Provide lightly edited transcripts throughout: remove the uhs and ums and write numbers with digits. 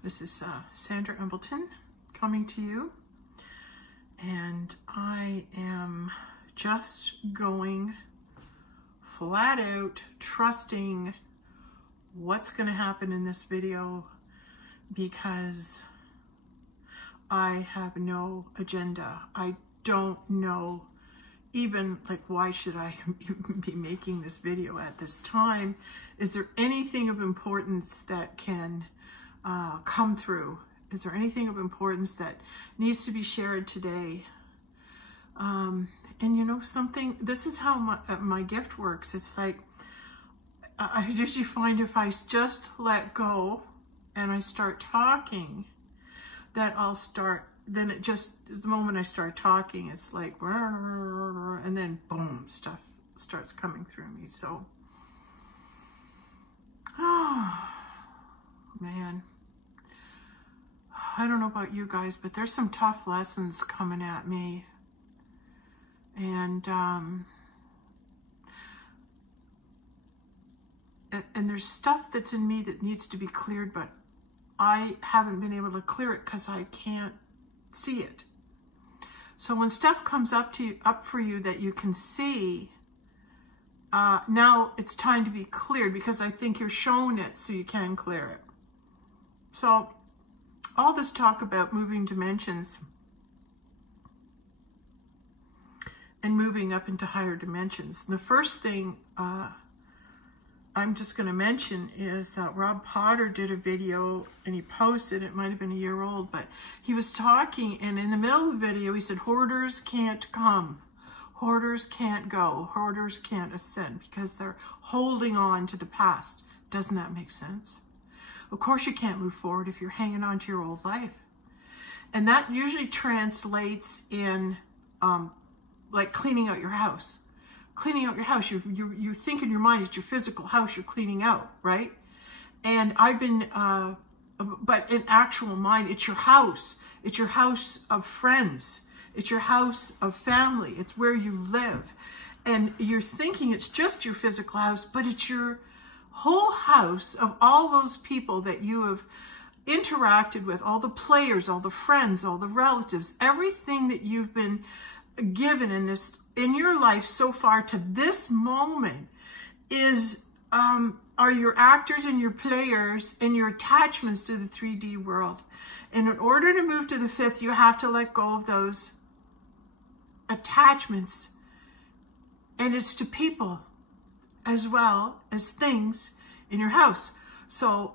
This is Sandra Embleton coming to you, and I am just going flat out trusting what's going to happen in this video because I have no agenda. I don't know even, like, why should I be making this video at this time? Is there anything of importance that can come through? Is there anything of importance that needs to be shared today? And you know something, this is how my gift works. It's like, I usually find if I just let go and I start talking, that I'll start, then it just, the moment I start talking, it's like, and then boom, stuff starts coming through me. So, oh, man. I don't know about you guys, but there's some tough lessons coming at me. And there's stuff that's in me that needs to be cleared, but I haven't been able to clear it because I can't see it. So when stuff comes up for you that you can see, now it's time to be cleared because I think you're shown it so you can clear it. So all this talk about moving dimensions and moving up into higher dimensions. The first thing I'm just going to mention is Rob Potter did a video and he posted, it might have been a year old, but he was talking, and in the middle of the video he said, hoarders can't come, hoarders can't go, hoarders can't ascend because they're holding on to the past. Doesn't that make sense? Of course you can't move forward if you're hanging on to your old life. And that usually translates in like cleaning out your house. Cleaning out your house, you think in your mind it's your physical house you're cleaning out, right? And I've been, but in actual mind, it's your house. It's your house of friends. It's your house of family. It's where you live. And you're thinking it's just your physical house, but it's your whole house of all those people that you have interacted with, all the players, all the friends, all the relatives, everything that you've been given in your life so far to this moment is are your actors and your players and your attachments to the 3D world. And in order to move to the fifth, you have to let go of those attachments, and it's to people as well as things in your house. So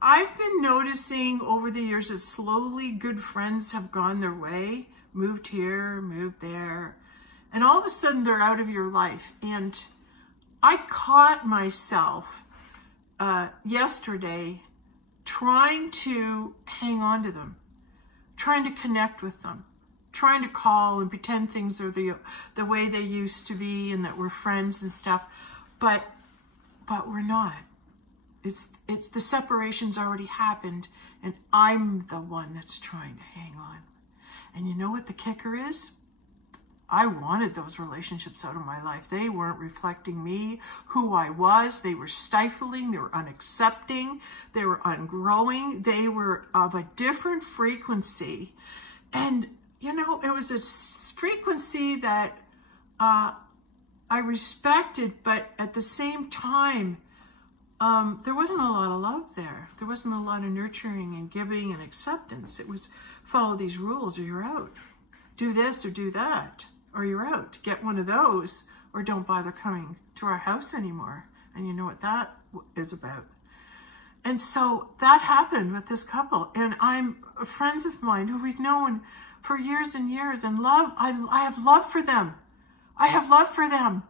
I've been noticing over the years that slowly good friends have gone their way, moved here, moved there, and all of a sudden they're out of your life. And I caught myself yesterday trying to hang on to them, trying to connect with them, trying to call and pretend things are the way they used to be and that we're friends and stuff. But we're not. It's the separation's already happened, and I'm the one that's trying to hang on. And you know what the kicker is? I wanted those relationships out of my life. They weren't reflecting me, who I was. They were stifling. They were unaccepting. They were ungrowing. They were of a different frequency. And, you know, it was a frequency that I respected, but at the same time, there wasn't a lot of love there. There wasn't a lot of nurturing and giving and acceptance. It was follow these rules or you're out. Do this or do that or you're out. Get one of those or don't bother coming to our house anymore. And you know what that is about. And so that happened with this couple. And I'm friends of mine who we've known for years and years and love. I have love for them. I have love for them.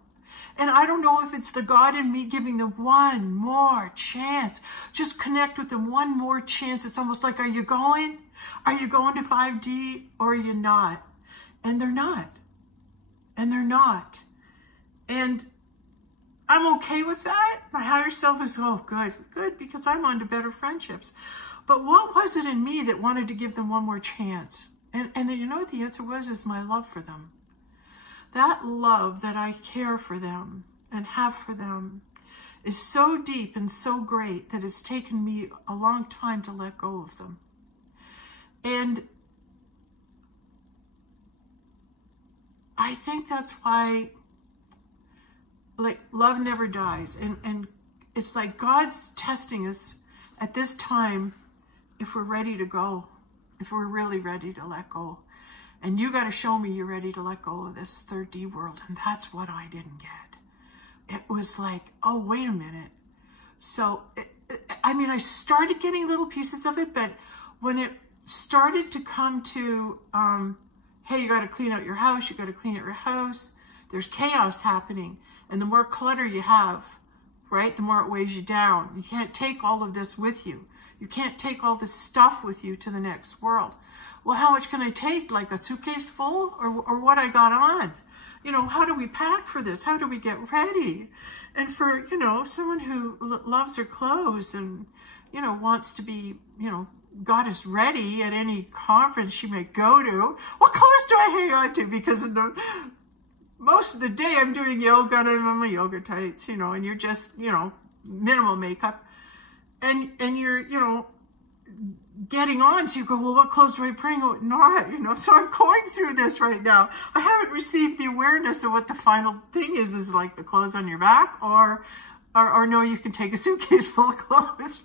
And I don't know if it's the God in me giving them one more chance. Just connect with them one more chance. It's almost like, are you going? Are you going to 5D or are you not? And they're not. And they're not. And I'm okay with that. My higher self is, oh, good, because I'm on to better friendships. But what was it in me that wanted to give them one more chance? And you know what the answer was? Is my love for them. That love that I care for them and have for them is so deep and so great that it's taken me a long time to let go of them. And I think that's why, like, love never dies. And it's like God's testing us at this time if we're ready to go, if we're really ready to let go. And you got to show me you're ready to let go of this 3D world. And that's what I didn't get. It was like, oh, wait a minute. So, I mean, I started getting little pieces of it, but when it started to come to, hey, you got to clean out your house, you got to clean out your house, there's chaos happening. And the more clutter you have, right, the more it weighs you down. You can't take all of this with you. You can't take all this stuff with you to the next world. Well, how much can I take? Like a suitcase full, or what I got on? You know, how do we pack for this? How do we get ready? And for, you know, someone who loves her clothes and, you know, wants to be, you know, God is ready at any conference she may go to. What clothes do I hang on to? Because most of the day I'm doing yoga and I'm in my yoga tights, you know, and you're just, you know, minimal makeup. And you're, you know, getting on, so you go, well, what clothes do I bring? What not? You know, so I'm going through this right now. I haven't received the awareness of what the final thing is like the clothes on your back, or no, you can take a suitcase full of clothes.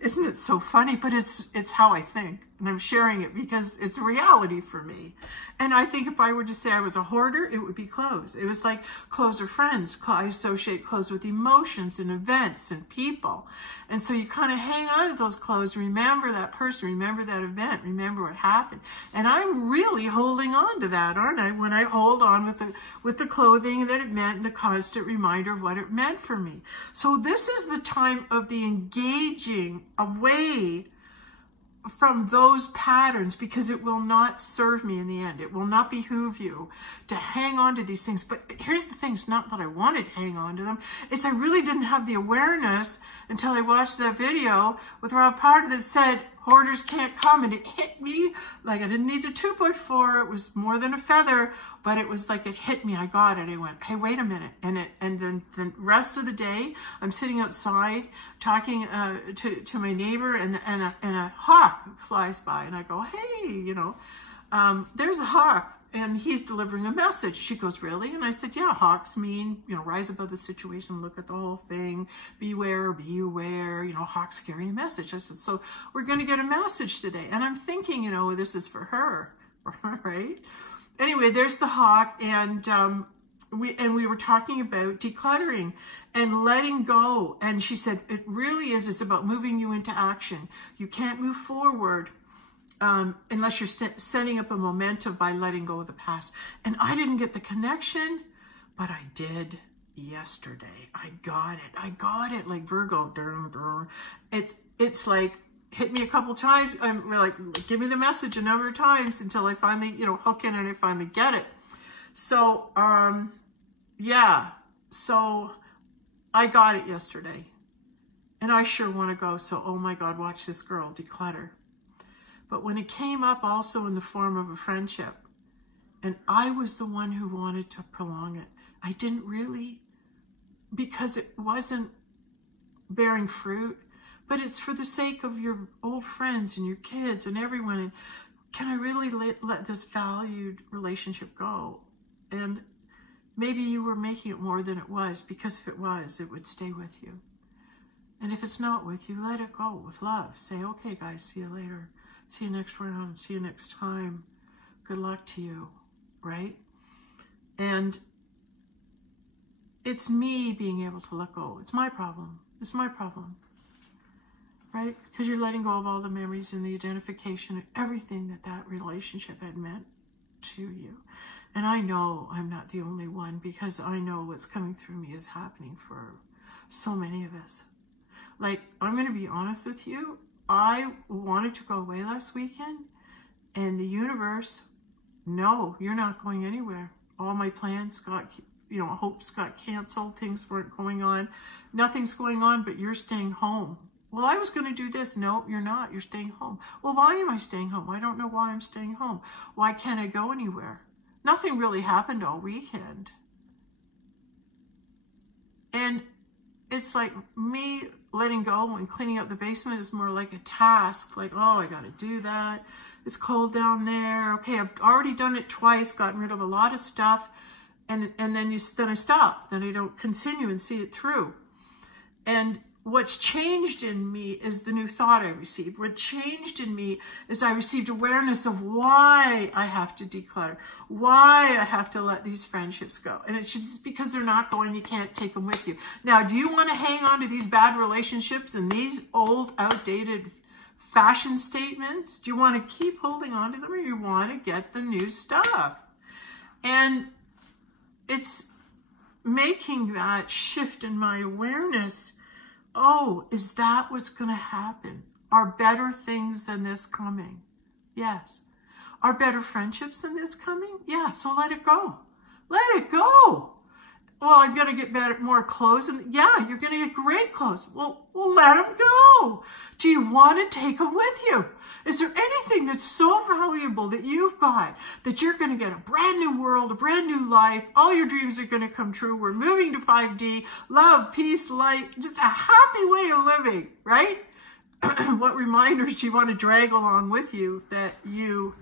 Isn't it so funny? But it's how I think, and I'm sharing it because it's a reality for me. And I think if I were to say I was a hoarder, it would be clothes. It was like clothes are friends. I associate clothes with emotions and events and people. And so you kind of hang on to those clothes, remember that person, remember that event, remember what happened. And I'm really holding on to that, aren't I? When I hold on with the clothing that it meant and the constant reminder of what it meant for me. So this is the time of the engaging away from those patterns, because it will not serve me in the end. It will not behoove you to hang on to these things. But here's the thing, it's not that I wanted to hang on to them. It's I really didn't have the awareness until I watched that video with Rob Pardo that said, hoarders can't come, and it hit me like I didn't need a 2x4. It was more than a feather, but it was like it hit me. I got it. I went, hey, wait a minute. And then the rest of the day, I'm sitting outside talking to my neighbor, and a hawk flies by, and I go, hey, you know, there's a hawk, and he's delivering a message. She goes, really? And I said, yeah, hawks mean, you know, rise above the situation, look at the whole thing, beware, be aware, you know, hawks carrying a message. I said, so we're going to get a message today. And I'm thinking, you know, this is for her, right? Anyway, there's the hawk, and we were talking about decluttering and letting go. And she said, it really is, it's about moving you into action. You can't move forward unless you're setting up a momentum by letting go of the past. And I didn't get the connection, but I did yesterday. I got it like Virgo. It's like hit me a couple times. I'm like, give me the message a number of times until I finally, you know, hook in and I finally get it. So, yeah, so I got it yesterday, and I sure want to go. So, oh my God, watch this girl declutter. But when it came up also in the form of a friendship, and I was the one who wanted to prolong it, I didn't really, because it wasn't bearing fruit, but it's for the sake of your old friends and your kids and everyone. And can I really let this valued relationship go? And maybe you were making it more than it was, because if it was, it would stay with you. And if it's not with you, let it go with love. Say, okay, guys, see you later. See you next round. See you next time. Good luck to you, right? And it's me being able to let go. It's my problem. It's my problem, right? Because you're letting go of all the memories and the identification of everything that relationship had meant to you. And I know I'm not the only one, because I know what's coming through me is happening for so many of us. Like, I'm going to be honest with you. I wanted to go away last weekend, and the universe, no, you're not going anywhere. All my plans got, you know, hopes got canceled. Things weren't going on. Nothing's going on, but you're staying home. Well, I was going to do this. No, you're not. You're staying home. Well, why am I staying home? I don't know why I'm staying home. Why can't I go anywhere? Nothing really happened all weekend. And it's like me letting go and cleaning up the basement is more like a task. Like, oh, I got to do that. It's cold down there. Okay, I've already done it twice, gotten rid of a lot of stuff. And then I stop. Then I don't continue and see it through. And what's changed in me is the new thought I received. What changed in me is I received awareness of why I have to declutter, why I have to let these friendships go. And it's just because they're not going, you can't take them with you. Now, do you want to hang on to these bad relationships and these old, outdated fashion statements? Do you want to keep holding on to them, or you want to get the new stuff? And it's making that shift in my awareness. Oh, is that what's going to happen? Are better things than this coming? Yes. Are better friendships than this coming? Yeah, so let it go. Let it go. Well, I'm going to get more clothes. And yeah, you're going to get great clothes. Well, let them go. Do you want to take them with you? Is there anything that's so valuable that you've got that you're going to get a brand new world, a brand new life? All your dreams are going to come true. We're moving to 5D, love, peace, light, just a happy way of living, right? What reminders do you want to drag along with you that you've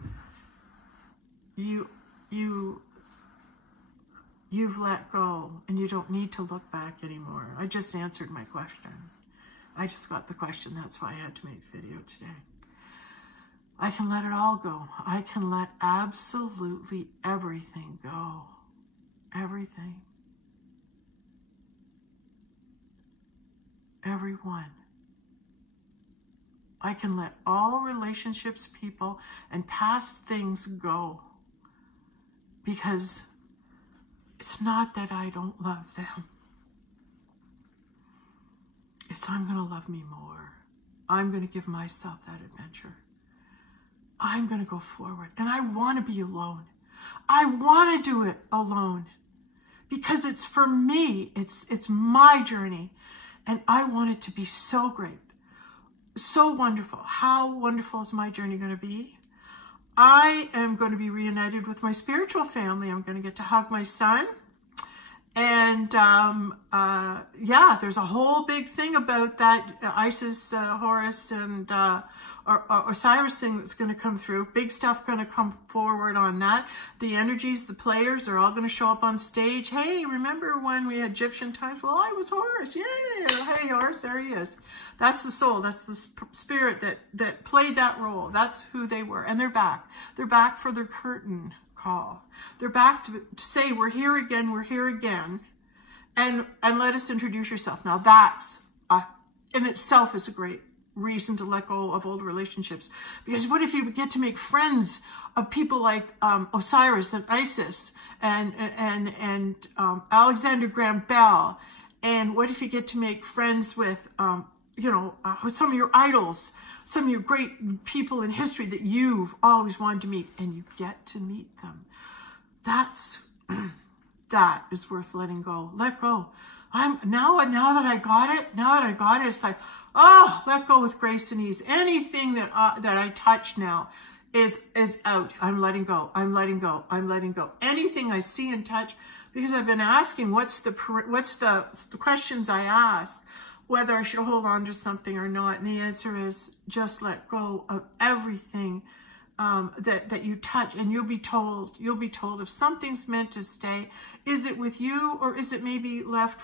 let go and you don't need to look back anymore? I just answered my question. I just got the question. That's why I had to make a video today. I can let it all go. I can let absolutely everything go. Everything. Everyone. I can let all relationships, people, and past things go. Because it's not that I don't love them. It's I'm going to love me more. I'm going to give myself that adventure. I'm going to go forward. And I want to be alone. I want to do it alone. Because it's for me. It's my journey. And I want it to be so great. So wonderful. How wonderful is my journey going to be? I am going to be reunited with my spiritual family. I'm going to get to hug my son. And, yeah, there's a whole big thing about that Isis, Horus, and Osiris thing that's going to come through. Big stuff going to come forward on that. The energies, the players are all going to show up on stage. Hey, remember when we had Egyptian times? Well, I was Horus. Yeah. Hey, Horus, there he is. That's the soul. That's the spirit that played that role. That's who they were. And they're back. They're back for their curtain call. They're back to say, we're here again, and let us introduce yourself. Now that's, in itself is a great reason to let go of old relationships. Because what if you get to make friends of people like Osiris and Isis and Alexander Graham Bell? And what if you get to make friends with, some of your idols, some of your great people in history that you've always wanted to meet, and you get to meet them? That is worth letting go. Let go. Now that I got it, it's like, oh, let go with grace and ease. Anything that I touch now is out. I'm letting go. I'm letting go. I'm letting go. Anything I see and touch, because I've been asking, what's the questions I ask, whether I should hold on to something or not. And the answer is just let go of everything that you touch, and you'll be told if something's meant to stay. Is it with you, or is it maybe left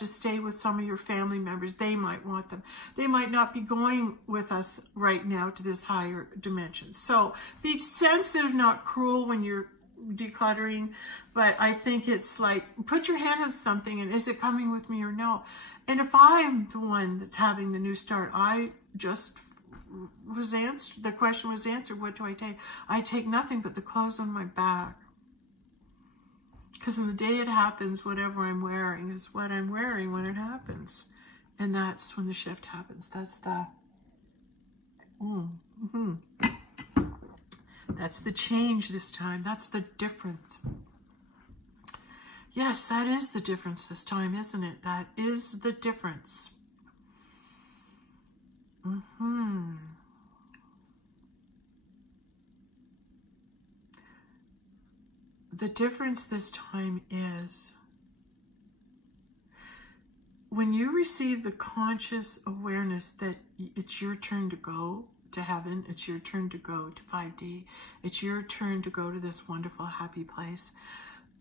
to stay with some of your family members? They might want them. They might not be going with us right now to this higher dimension. So be sensitive, not cruel when you're decluttering, but I think it's like, put your hand on something, and is it coming with me or no? And if I'm the one that's having the new start, I just was answered. The question was answered. What do I take? I take nothing but the clothes on my back. Because in the day it happens, whatever I'm wearing is what I'm wearing when it happens. And that's when the shift happens. That's the, that's the change this time. That's the difference. Yes, that is the difference this time, isn't it? That is the difference. The difference this time is when you receive the conscious awareness that it's your turn to go to heaven, it's your turn to go to 5D, it's your turn to go to this wonderful, happy place,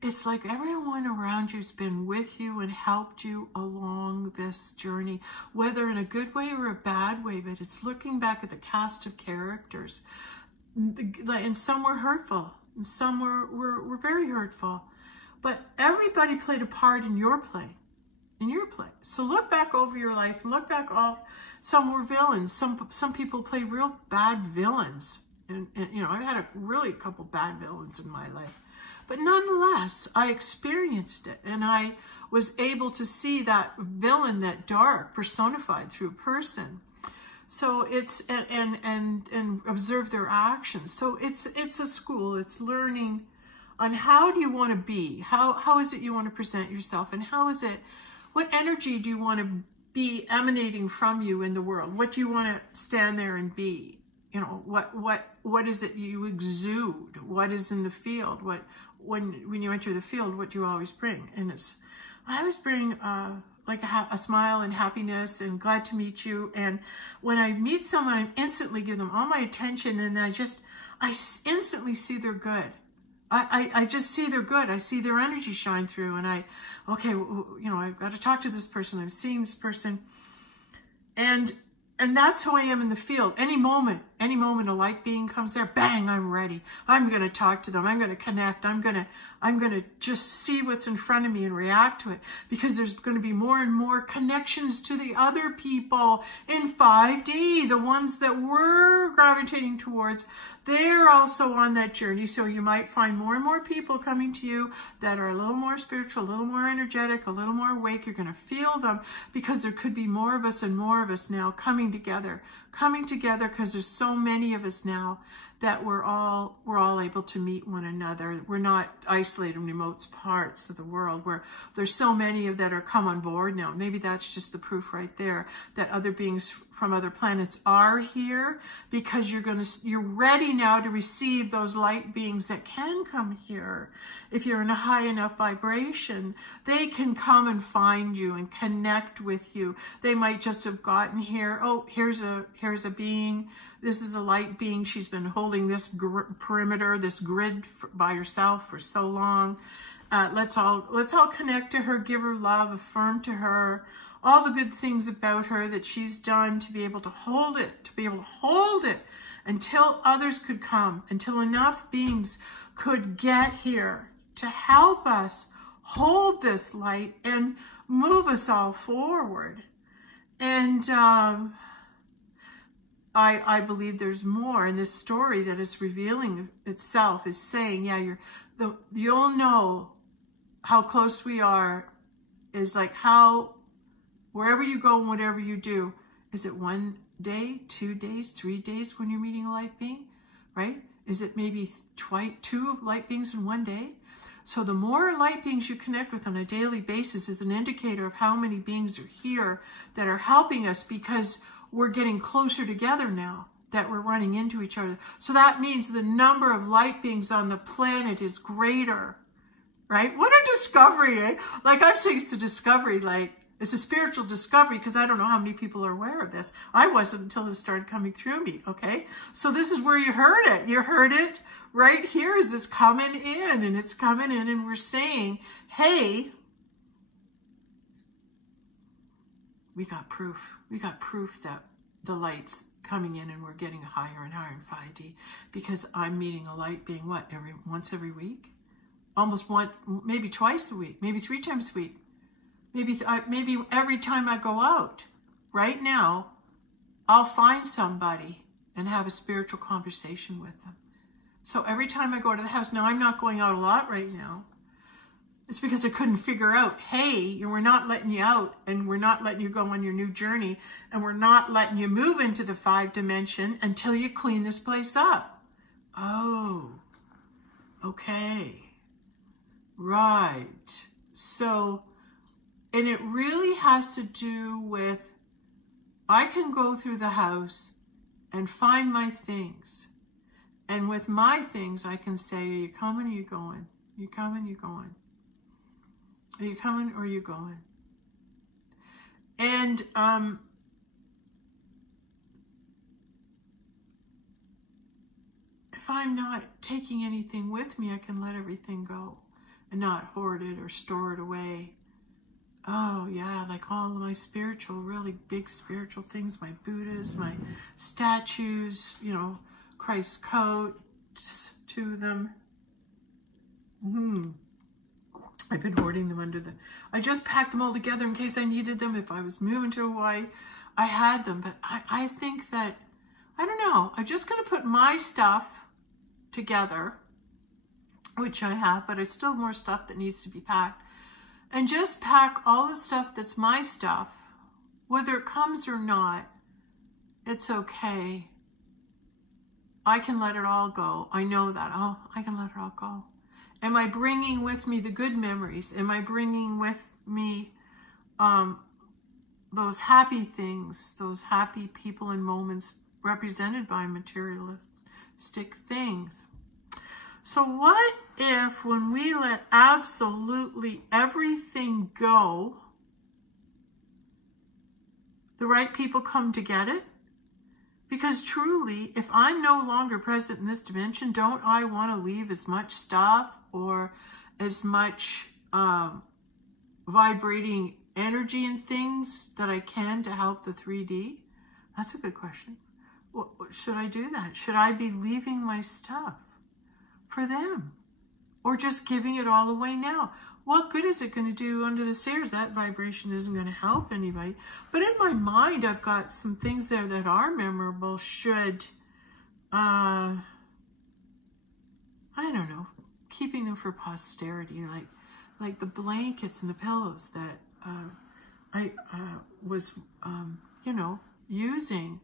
it's like everyone around you's been with you and helped you along this journey, whether in a good way or a bad way, but it's looking back at the cast of characters. And some were hurtful, and some were very hurtful. But everybody played a part in your play. So look back over your life, look back off. Some were villains. Some people played real bad villains. And you know, I've had a couple bad villains in my life. But nonetheless, I experienced it, and I was able to see that villain, that dark, personified through a person. So it's, and observe their actions. So it's a school, it's learning on how do you want to be? How is it you want to present yourself? And what energy do you want to be emanating from you in the world? What do you want to stand there and be? You know, what is it you exude? What is in the field? When you enter the field, what do you always bring? And I always bring like a smile and happiness and glad to meet you. And when I meet someone, I instantly give them all my attention, and I instantly see their good. I just see their good. I see their energy shine through, and okay, you know, I've got to talk to this person. I'm seeing this person, and that's who I am in the field. Any moment a light being comes there, bang, I'm ready. I'm going to talk to them. I'm going to connect. I'm going to just see what's in front of me and react to it, because there's going to be more and more connections to the other people in 5D, the ones that we're gravitating towards. They're also on that journey. So you might find more and more people coming to you that are a little more spiritual, a little more energetic, a little more awake. You're going to feel them, because there could be more of us and more of us now coming together, because there's so many of us now that we're all able to meet one another. We're not isolated in remote parts of the world where there's so many of that are come on board now. Maybe that's just the proof right there that other beings from other planets are here, because you're ready now to receive those light beings that can come here. If you're in a high enough vibration, they can come and find you and connect with you. They might just have gotten here. Oh, here's a being. This is a light being. She's been holding this perimeter, this grid by herself for so long. Let's all connect to her, give her love, affirm to her all the good things about her that she's done, to be able to hold it, until others could come, until enough beings could get here to help us hold this light and move us all forward. And I believe there's more in this story that it's revealing itself, is saying, yeah, you'll know how close we are, is like how, wherever you go and whatever you do, is it 1 day, 2 days, 3 days when you're meeting a light being, right? Is it maybe 2 light beings in 1 day? So the more light beings you connect with on a daily basis is an indicator of how many beings are here that are helping us, because we're getting closer together now, that we're running into each other. So that means the number of light beings on the planet is greater, right? What a discovery, eh? Like, I'm saying it's a discovery, like, it's a spiritual discovery, because I don't know how many people are aware of this. I wasn't until it started coming through me, okay? So this is where you heard it. You heard it right here as it's coming in, and it's coming in, and we're saying, hey, we got proof. We got proof that the light's coming in, and we're getting higher and higher in 5D, because I'm meeting a light being, what, once every week? Almost maybe twice a week, maybe 3 times a week. Maybe every time I go out. Right now, I'll find somebody and have a spiritual conversation with them. So every time I go to the house, now I'm not going out a lot right now. It's because I couldn't figure out, hey, we're not letting you out, and we're not letting you go on your new journey, and we're not letting you move into the 5 dimension until you clean this place up. Oh, okay. Right. So, and it really has to do with, I can go through the house and find my things. And with my things, I can say, are you coming or are you going? Are you coming or are you going? Are you coming or are you going? And if I'm not taking anything with me, I can let everything go and not hoard it or store it away. Oh yeah, like all of my spiritual, really big spiritual things, my Buddhas, my statues, you know, Christ's coat, two of them. I've been hoarding them under I just packed them all together in case I needed them. If I was moving to Hawaii, I had them. But I think that, I don't know, I'm just going to put my stuff together, which I have, but it's still more stuff that needs to be packed. And just pack all the stuff that's my stuff, whether it comes or not, it's okay. I can let it all go. I know that. Oh, I can let it all go. Am I bringing with me the good memories? Am I bringing with me those happy things, those happy people and moments represented by materialistic things? So what if when we let absolutely everything go, the right people come to get it? Because truly, if I'm no longer present in this dimension, don't I want to leave as much stuff or as much vibrating energy and things that I can to help the 3D? That's a good question. Well, should I do that? Should I be leaving my stuff for them? Or just giving it all away now? What good is it going to do under the stairs? That vibration isn't going to help anybody. But in my mind, I've got some things there that are memorable should, I don't know, keeping them for posterity, like the blankets and the pillows that I was, you know, using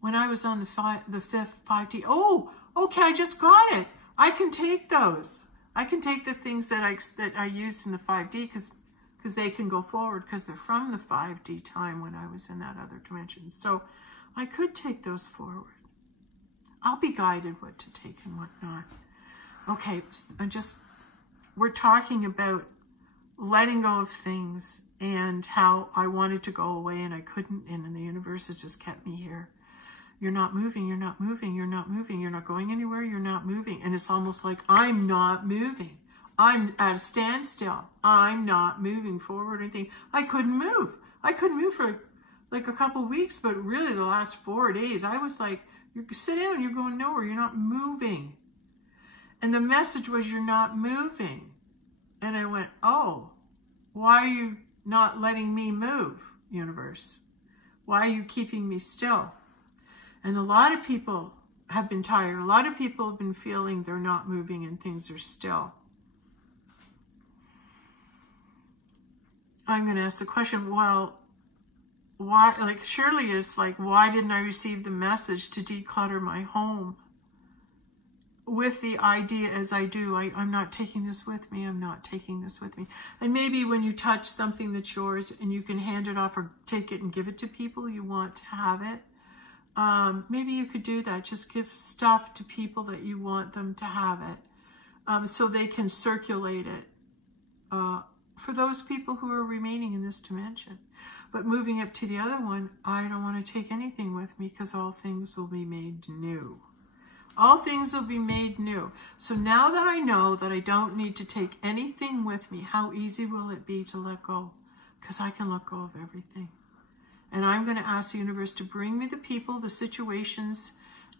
when I was on the fifth 5D. Oh, okay, I just got it. I can take those. I can take the things that I used in the 5D because they can go forward because they're from the 5D time when I was in that other dimension. So I could take those forward. I'll be guided what to take and what not. Okay, we're talking about letting go of things and how I wanted to go away and I couldn't, and the universe has just kept me here. You're not moving, you're not moving, you're not moving, you're not going anywhere, you're not moving. And it's almost like I'm not moving. I'm at a standstill. I'm not moving forward or anything. I couldn't move. I couldn't move for like a couple of weeks, but really the last 4 days, I was like, you sit down, you're going nowhere, you're not moving. And the message was, you're not moving. And I went, oh, why are you not letting me move, universe? Why are you keeping me still? And a lot of people have been tired. A lot of people have been feeling they're not moving and things are still. I'm going to ask the question, well, why, like surely it's like, why didn't I receive the message to declutter my home with the idea as I do? I'm not taking this with me. I'm not taking this with me. And maybe when you touch something that's yours and you can hand it off or take it and give it to people, you want to have it. Maybe you could do that. Just give stuff to people that you want them to have it, so they can circulate it for those people who are remaining in this dimension. But moving up to the other one, I don't want to take anything with me because all things will be made new. All things will be made new. So now that I know that I don't need to take anything with me, how easy will it be to let go? Because I can let go of everything. And I'm going to ask the universe to bring me the people, the situations,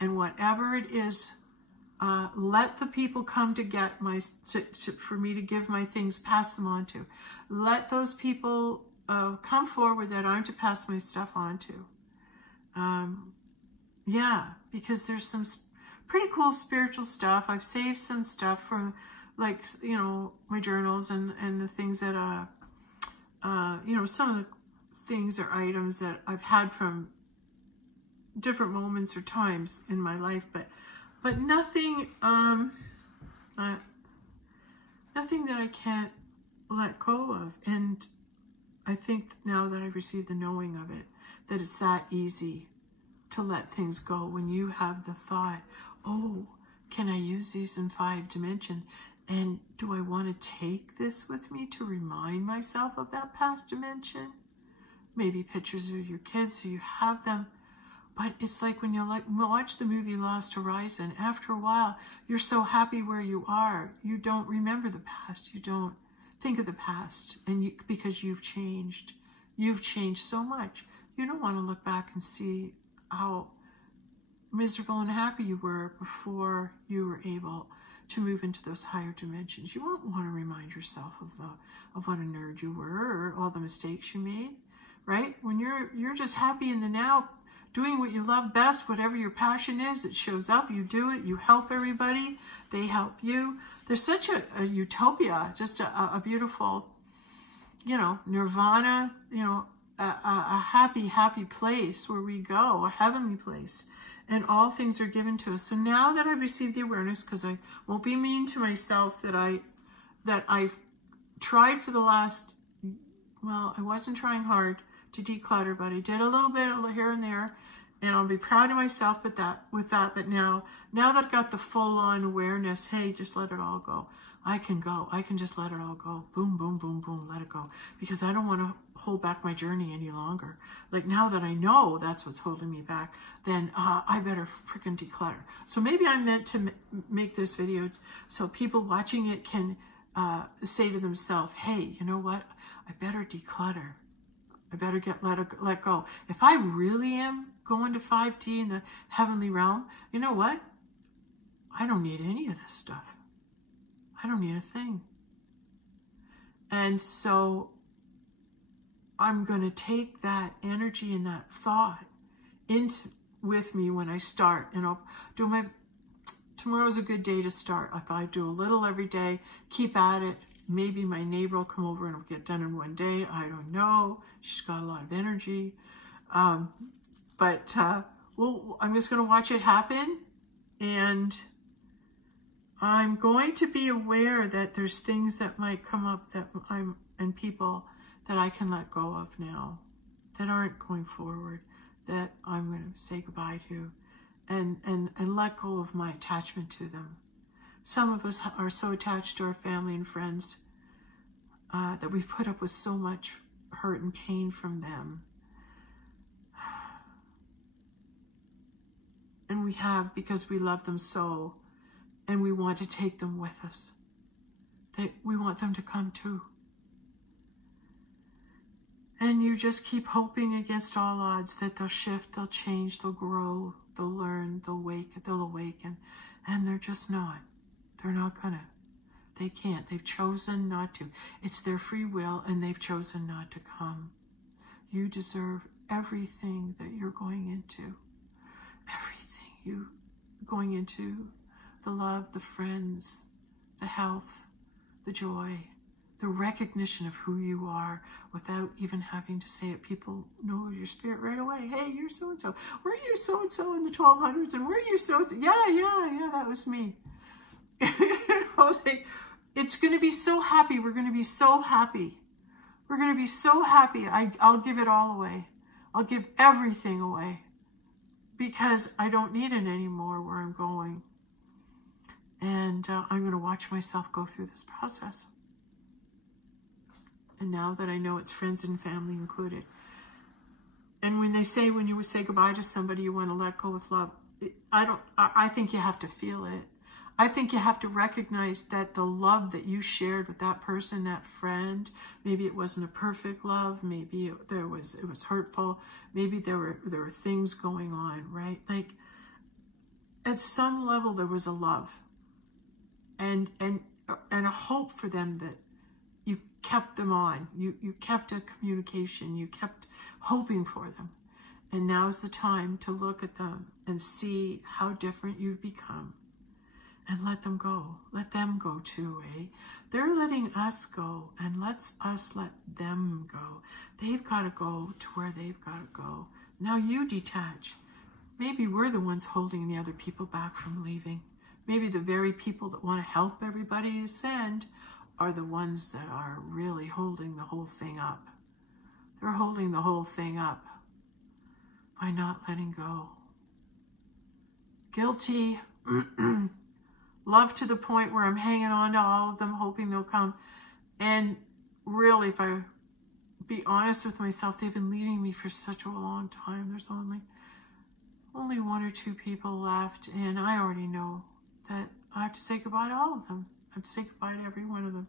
and whatever it is, let the people come to get for me to give my things, pass them on to. Let those people come forward that I'm to pass my stuff on to. Yeah, because there's some pretty cool spiritual stuff. I've saved some stuff from, like, you know, my journals and the things that, you know, some of the things or items that I've had from different moments or times in my life, but nothing, nothing that I can't let go of. And I think now that I've received the knowing of it, that it's that easy to let things go when you have the thought, oh, can I use these in 5 dimension? And do I want to take this with me to remind myself of that past dimension? maybe pictures of your kids so you have them. But it's like when you watch the movie Lost Horizon, after a while, you're so happy where you are. You don't remember the past. You don't think of the past, and because you've changed. You've changed so much. You don't want to look back and see how miserable and happy you were before you were able to move into those higher dimensions. You won't want to remind yourself of what a nerd you were or all the mistakes you made, right? When you're just happy in the now, doing what you love best, whatever your passion is, it shows up, you do it, you help everybody, they help you. There's such a utopia, just a beautiful, nirvana, a happy, happy place where we go, a heavenly place. And all things are given to us. So now that I've received the awareness, because I won't be mean to myself that I've tried for the last, I wasn't trying hard to declutter, but I did a little bit here and there, and I'll be proud of myself with that. But now that I've got the full-on awareness, hey, just let it all go. I can go. I can just let it all go. Boom, boom, boom, boom, let it go. Because I don't want to hold back my journey any longer. Like, now that I know that's what's holding me back, then I better freaking declutter. So maybe I meant to make this video so people watching it can say to themselves, hey, you know what? I better declutter. I better let go. If I really am going to 5D in the heavenly realm, you know what? I don't need any of this stuff. I don't need a thing. And so I'm going to take that energy and that thought with me when I start. And I'll do tomorrow's a good day to start. If I do a little every day, keep at it. Maybe my neighbor will come over and it'll get done in one day. I don't know. She's got a lot of energy. I'm just going to watch it happen. And I'm going to be aware that there's things that might come up and people that I can let go of now that aren't going forward, that I'm going to say goodbye to and let go of my attachment to them. Some of us are so attached to our family and friends that we've put up with so much hurt and pain from them. And we have because we love them so. And we want to take them with us. We want them to come too. And you just keep hoping against all odds that they'll shift, they'll change, they'll grow, they'll learn, they'll awaken. And they're just not. They're not gonna. They can't. They've chosen not to. It's their free will, and they've chosen not to come. You deserve everything that you're going into. Everything you going into. The love, the friends, the health, the joy, the recognition of who you are without even having to say it. People know your spirit right away. Hey, you're so-and-so. Were you so-and-so in the 1200s? And were you so-and-so? Yeah, that was me. It's going to be so happy. We're going to be so happy. We're going to be so happy. I'll give it all away. I'll give everything away because I don't need it anymore where I'm going. And I'm going to watch myself go through this process. And now that I know it's friends and family included. And when you say goodbye to somebody, you want to let go with love. I think you have to feel it. I think you have to recognize that the love that you shared with that person, that friend, maybe it wasn't a perfect love. Maybe it was hurtful. Maybe there were things going on, right? Like at some level there was a love. And a hope for them that you kept them on. You kept a communication. You kept hoping for them. And now's the time to look at them and see how different you've become. And let them go. Let them go too, eh? They're letting us go, and let's us let them go. They've got to go to where they've got to go. Now you detach. Maybe we're the ones holding the other people back from leaving. Maybe the very people that want to help everybody ascend are the ones that are really holding the whole thing up. They're holding the whole thing up by not letting go. Guilty. Love to the point where I'm hanging on to all of them, hoping they'll come. And really, if I be honest with myself. They've been leading me for such a long time. There's only 1 or 2 people left, and I already know that I have to say goodbye to all of them. I have to say goodbye to every one of them,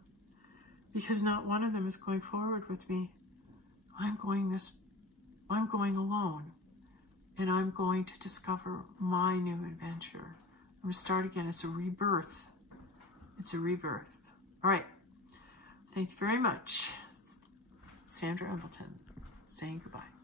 because not one of them is going forward with me. I'm going alone, and I'm going to discover my new adventure. I'm going to start again. It's a rebirth. It's a rebirth. All right. Thank you very much. Sandra Embleton saying goodbye.